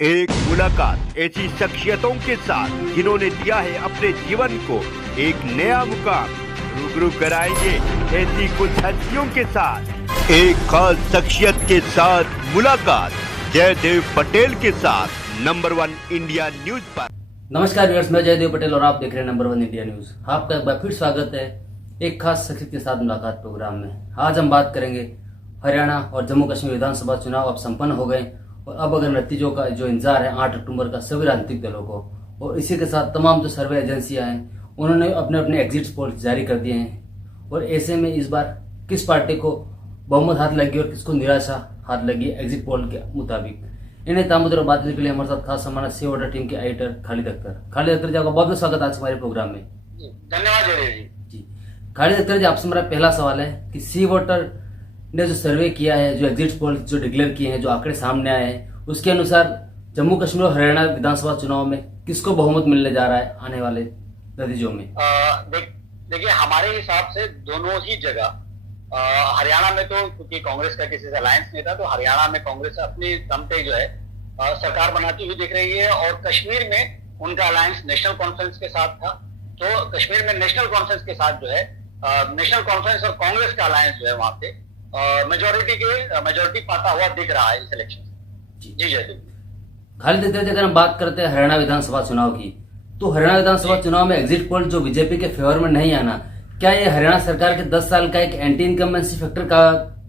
एक मुलाकात ऐसी शख्सियतों के साथ जिन्होंने दिया है अपने जीवन को एक नया मुकाम। रूबरू कराएंगे ऐसी कुछ हस्तियों के साथ एक खास शख्सियत के साथ मुलाकात जयदेव पटेल के साथ नंबर 1 इंडिया न्यूज पर। नमस्कार व्यूअर्स, मैं जयदेव पटेल और आप देख रहे हैं नंबर 1 इंडिया न्यूज। आपका एक बार फिर स्वागत है एक खास शख्सियत के साथ मुलाकात प्रोग्राम में। आज हम बात करेंगे हरियाणा और जम्मू कश्मीर विधानसभा चुनाव अब संपन्न हो गए और अब अगर नतीजों का जो इंतजार है 8 अक्टूबर का सभी राजनीतिक दलों को, और इसी के साथ तमाम जो सर्वे एजेंसियां हैं उन्होंने अपने अपने एग्जिट पोल जारी कर दिए हैं। और ऐसे में इस बार किस पार्टी को बहुमत हाथ लगी और किसको निराशा हाथ लगी एग्जिट पोल के मुताबिक, इन्हें तामुद्र बातचीत के लिए हमारे साथ खास हमारा सी वोटर टीम के एडिटर खालिद अख्तर जी, आपका बहुत बहुत स्वागत आज हमारे प्रोग्राम में। धन्यवाद जयदेव जी। खालिद अख्तर जी, आपसे हमारा पहला सवाल है कि सी वोटर ने जो सर्वे किया है, जो एग्जिट पोल जो डिक्लेयर किए हैं, जो आंकड़े सामने आए हैं, उसके अनुसार जम्मू कश्मीर और हरियाणा विधानसभा चुनाव में किसको बहुमत मिलने जा रहा है आने वाले नतीजों में? देखिए, हमारे हिसाब से दोनों ही जगह हरियाणा में तो क्योंकि कांग्रेस का किसी से अलायंस नहीं था, तो हरियाणा में कांग्रेस अपनी दम पे जो है सरकार बनाती हुई दिख रही है। और कश्मीर में उनका अलायंस नेशनल कॉन्फ्रेंस के साथ था, तो कश्मीर में नेशनल कॉन्फ्रेंस के साथ जो है नेशनल कॉन्फ्रेंस और कांग्रेस का अलायंस जो है वहां पे मेजोरिटी पाता हुआ दिख रहा है इस इलेक्शन से। जी जयदेव। खालिद अख्तर जी, अगर हम बात करते हैं हरियाणा विधानसभा चुनाव की, तो हरियाणा विधानसभा चुनाव में एग्जिट पोल जो बीजेपी के फेवर में नहीं आना, क्या ये हरियाणा सरकार के 10 साल का एक एंटी इनकम्बेंसी फैक्टर का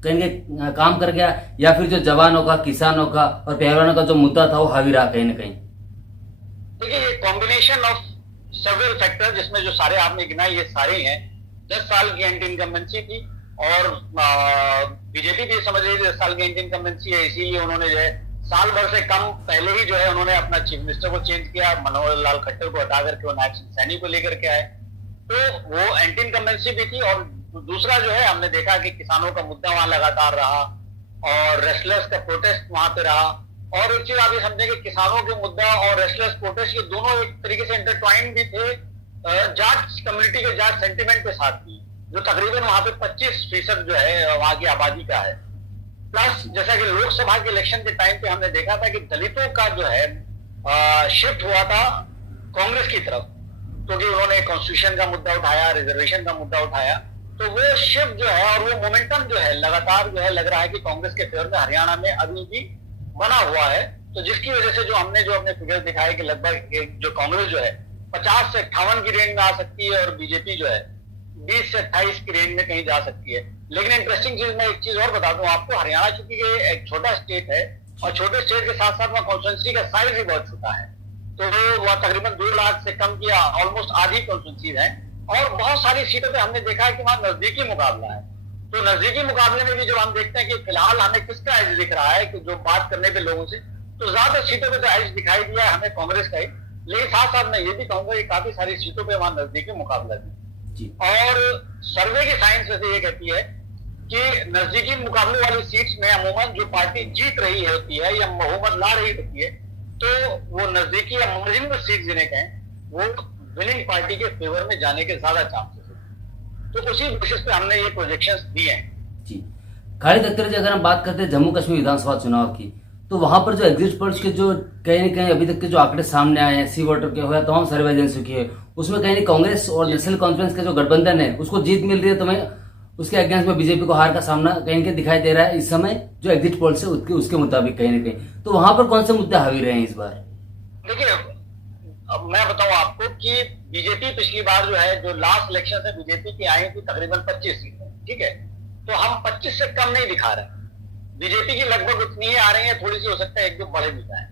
कहीं काम कर गया, या फिर जो जवानों का, किसानों का और पहलवानों का जो मुद्दा था वो हावी रहा कहीं ना कहीं? देखिए, ये कॉम्बिनेशन ऑफ सेवरल फैक्टर जिसमें जो सारे आपने गिनाए ये सारे हैं। 10 साल की एंटी इनकम्बेंसी थी और बीजेपी भी समझ रही थी 10 साल की एंटी इनकम्बेंसी है, इसीलिए उन्होंने जो है साल भर से कम पहले ही जो है उन्होंने अपना चीफ मिनिस्टर को चेंज किया, मनोहर लाल खट्टर को हटा करके वो नायब सैनी को लेकर के आए, तो वो एंटी इनकम्बेंसी भी थी। और दूसरा जो है हमने देखा कि किसानों का मुद्दा वहां लगातार रहा और रेस्टलर्स का प्रोटेस्ट वहां पे रहा। और एक चीज आप ये समझे कि किसानों के मुद्दा और रेस्टलर्स प्रोटेस्ट ये दोनों एक तरीके से इंटरट्वाइंड भी थे जाट कम्युनिटी के, जाट सेंटिमेंट के साथ भी, जो तकरीबन वहां पे 25% जो है वहां की आबादी का है। प्लस जैसा कि लोकसभा के इलेक्शन के टाइम पे हमने देखा था कि दलितों का जो है शिफ्ट हुआ था कांग्रेस की तरफ, क्योंकि उन्होंने कॉन्स्टिट्यूशन का मुद्दा उठाया, रिजर्वेशन का मुद्दा उठाया, तो वो शिफ्ट जो है और वो मोमेंटम जो है लगातार जो है लग रहा है कि कांग्रेस के फेवर में हरियाणा में अभी भी बना हुआ है। तो जिसकी वजह से जो हमने जो अपने फिगर दिखाए कि लगभग जो कांग्रेस जो है 50 से 58 की रेंज में आ सकती है और बीजेपी जो है 20 से 28 की रेंज में कहीं जा सकती है। लेकिन इंटरेस्टिंग चीज, मैं एक चीज और बता दूं आपको, हरियाणा चूंकि एक छोटा स्टेट है और छोटे स्टेट के साथ साथ वहां कॉन्स्टिट्यूंसी का साइज भी बहुत छोटा है, तो वह तकरीबन 2 लाख से कम की ऑलमोस्ट आधी कॉन्स्टिट्यूंसी है। और बहुत सारी सीटों पे हमने देखा है कि वहां नजदीकी मुकाबला है। तो नजदीकी मुकाबले में भी जब हम देखते हैं कि फिलहाल हमें किसका एज दिख रहा है कि जो बात करने पे लोगों से, तो ज्यादा सीटों पे तो एज दिखाई दिया है हमें कांग्रेस का ही, लेकिन साथ साथ मैं ये भी कहूंगा कि काफी सारी सीटों पे वहां नजदीकी मुकाबला भी। और सर्वे की साइंस वैसे ये कहती है कि नजदीकी मुकाबले वाली सीट्स में अमूमन जो पार्टी जीत रही होती है या बहुमत ला रही होती है, तो वो नजदीकी या मार्जिनल सीट जिन्हें कहें वो विनिंग पार्टी के फेवर में जाने के ज्यादा चांसेस है। तो उसी बेसिस पे हमने ये प्रोजेक्शंस दिए हैं। जी। खालिद अख्तर जी, अगर हम बात करते हैं जम्मू कश्मीर विधानसभा चुनाव की, तो वहां पर जो एग्जिट पोल्स के जो कहीं न कहीं अभी तक के जो आंकड़े सामने आए हैं, सी वोटर के हो या तमाम सर्वे एजेंसियों के, उसमें कहीं कांग्रेस और नेशनल कॉन्फ्रेंस का जो गठबंधन है उसको जीत मिल रही है, तो मैं उसके अगेंस्ट में बीजेपी को हार का सामना कहीं के दिखाई दे रहा है इस समय जो एग्जिट पोल से उसके मुताबिक कहीं ना कहीं। तो वहां पर कौन से मुद्दे हावी रहे हैं इस बार? देखिए, अब मैं बताऊं आपको कि बीजेपी पिछली बार जो है, जो लास्ट इलेक्शन से बीजेपी की आई थी तकरीबन 25 सीटें, ठीक है, तो हम 25 से कम नहीं दिखा रहे हैं। बीजेपी की लगभग उतनी ही आ रही है, थोड़ी सी हो सकता है एक दो बढ़े भी जाए।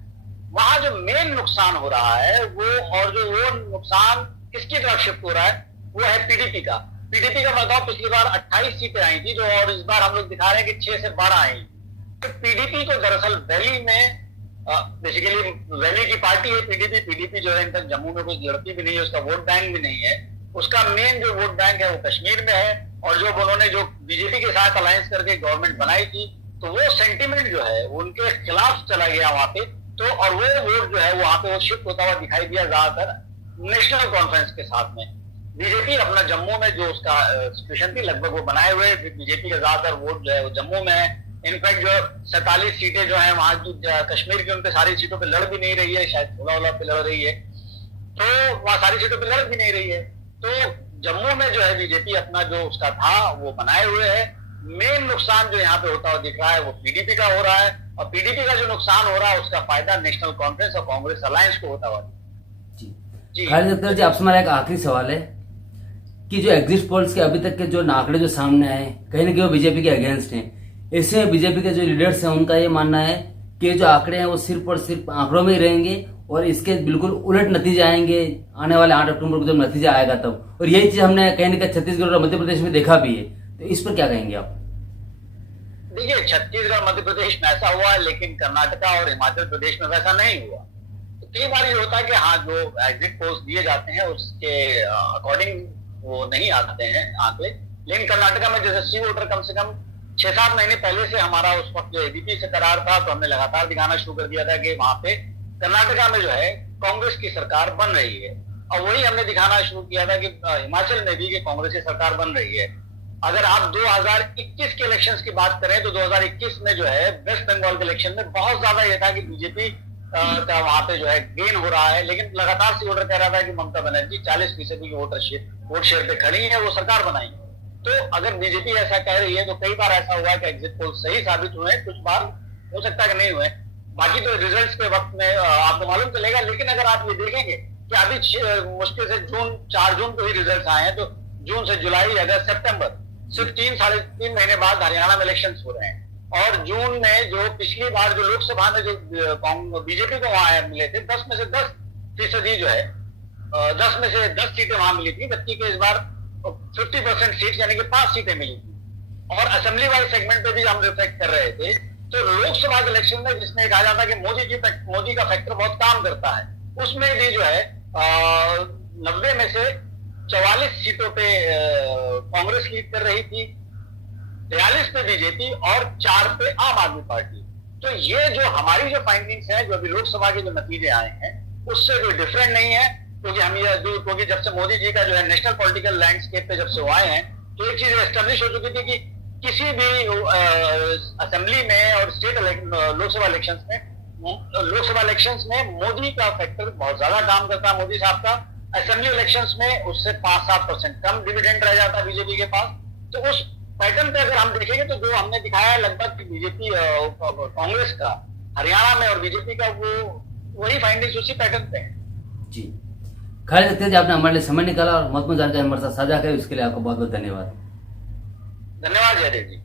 वहां जो मेन नुकसान हो रहा है वो, और जो वो नुकसान किसकी तरफ शिफ्ट हो रहा है, वो है पीडीपी का। पीडीपी का बताओ, पिछली बार 28 सीटें आई थी जो, और इस बार हम लोग दिखा रहे हैं कि 6 से 12 आई। तो पीडीपी को दरअसल वैली में, बेसिकली वैली की पार्टी है पीडीपी। पीडीपी जो है इन तक जम्मू में कुछ लड़ती भी नहीं है, उसका वोट बैंक भी नहीं है। उसका मेन जो वोट बैंक है वो कश्मीर में है, और जो उन्होंने जो बीजेपी के साथ अलायंस करके गवर्नमेंट बनाई थी, तो वो सेंटिमेंट जो है वो उनके खिलाफ चला गया वहां पे। तो और वो वोट जो है वहां पे वो शिफ्ट होता हुआ दिखाई दिया ज्यादातर नेशनल कॉन्फ्रेंस के साथ में। बीजेपी अपना जम्मू में जो उसका सिचुएशन थी लगभग वो बनाए हुए, बीजेपी का ज्यादातर वोट जो है वो जम्मू में है, इनफैक्ट जो 47 सीटें जो है वहां की कश्मीर की, उनपे सारी सीटों पे लड़ भी नहीं रही है, शायद थोड़ा पे लड़ रही है, तो वहां सारी सीटों पे लड़ भी नहीं रही है। तो जम्मू में जो है बीजेपी अपना जो उसका था वो बनाए हुए है। मेन नुकसान जो यहाँ पे होता हुआ दिख रहा है वो पीडीपी का हो रहा है, और पीडीपी का जो नुकसान हो रहा है उसका फायदा नेशनल कॉन्फ्रेंस और कांग्रेस अलायंस को होता हुआ। जी खालिद अख्तर जी, आपसे हमारा एक आखिरी सवाल है कि जो एग्जिट पोल्स के अभी तक के जो आंकड़े जो सामने आए, कहीं ना कहीं वो बीजेपी के अगेंस्ट हैं। इसमें बीजेपी के जो लीडर्स हैं उनका ये मानना है कि जो आंकड़े हैं वो सिर्फ और सिर्फ आंकड़ों में ही रहेंगे और इसके बिल्कुल उलट नतीजे आएंगे आने वाले 8 अक्टूबर को जब नतीजा आएगा तब। और यही चीज हमने कहीं ना कहीं छत्तीसगढ़ और मध्य प्रदेश में देखा भी है, तो इस पर क्या कहेंगे आप? देखिए, छत्तीसगढ़ मध्य प्रदेश में ऐसा हुआ है, लेकिन कर्नाटका और हिमाचल प्रदेश में वैसा नहीं हुआ। तो कई बार ये होता है कि हाँ, जो एग्जिट पोल्स दिए जाते हैं उसके अकॉर्डिंग वो नहीं आते हैं आंकड़े। लेकिन कर्नाटका में जैसे सी वोटर कम से कम 6-7 महीने पहले से हमारा उस वक्त जो एबीपी से करार था, तो हमने लगातार दिखाना शुरू कर दिया था कि वहां पे कर्नाटका में जो है कांग्रेस की सरकार बन रही है। और वही हमने दिखाना शुरू किया था कि हिमाचल में भी कांग्रेस की सरकार बन रही है। अगर आप 2021 के इलेक्शंस की बात करें तो 2021 में जो है वेस्ट बंगाल के इलेक्शन में बहुत ज्यादा ये था कि बीजेपी का वहां पे जो है गेन हो रहा है, लेकिन लगातार सी वोटर कह रहा था कि ममता बनर्जी 40% की वोट शेयर पे खड़ी है, वो सरकार बनाई। तो अगर बीजेपी ऐसा कह रही है तो कई बार ऐसा हुआ कि एग्जिट पोल सही साबित हुए, कुछ बार हो सकता है कि नहीं हुए। बाकी तो रिजल्ट्स के वक्त में आपको मालूम चलेगा। लेकिन अगर आप ये देखेंगे कि अभी मुश्किल से 4 जून को ही रिजल्ट आए हैं, तो जून से जुलाई, अगस्त, सितंबर, सिर्फ 3-3.5 महीने बाद हरियाणा में इलेक्शन हो रहे हैं। और जून में जो पिछली बार जो लोकसभा में जो बीजेपी को वहां मिले थे 10 में से 10% जो है 10 में से 10 सीटें वहां मिली थी, जबकि इस बार 50% सीट यानी कि 5 सीटें मिली थी। और असेंबली वाइज सेगमेंट पे भी हम रिफ्लेक्ट कर रहे थे। तो लोकसभा के इलेक्शन में जिसमें कहा जाता है कि मोदी का फैक्टर बहुत काम करता है, उसमें भी जो है 90 में से 44 सीटों पे कांग्रेस लीड कर रही थी, 43 पे बीजेपी और 4 पे आम आदमी पार्टी। तो ये जो हमारी जो फाइंडिंग्स है, जो अभी लोकसभा के जो नतीजे आए हैं, उससे कोई डिफरेंट नहीं है। क्योंकि जब से मोदी जी का जो है नेशनल पॉलिटिकल लैंडस्केप पे जब से वो आए हैं, तो एक चीज एस्टेब्लिश हो चुकी थी कि किसी भी असेंबली में और स्टेट लोकसभा इलेक्शंस में मोदी का फैक्टर बहुत ज्यादा काम करता है, मोदी साहब का। असेंबली इलेक्शंस में उससे 5-7% कम डिविडेंड रह जाता है बीजेपी के पास। तो उस पैटर्न पे अगर हम देखेंगे तो जो हमने दिखाया है लगभग बीजेपी कांग्रेस का हरियाणा में और बीजेपी का वो वही फाइंडिंग्स उसी पैटर्न पे है। जी खालिद अख्तर जी, आपने हमारे लिए समय निकाला और महत्वपूर्ण जानकारी हमारे साथ साझा करी, उसके लिए आपका बहुत बहुत धन्यवाद। धन्यवाद जयदेव जी।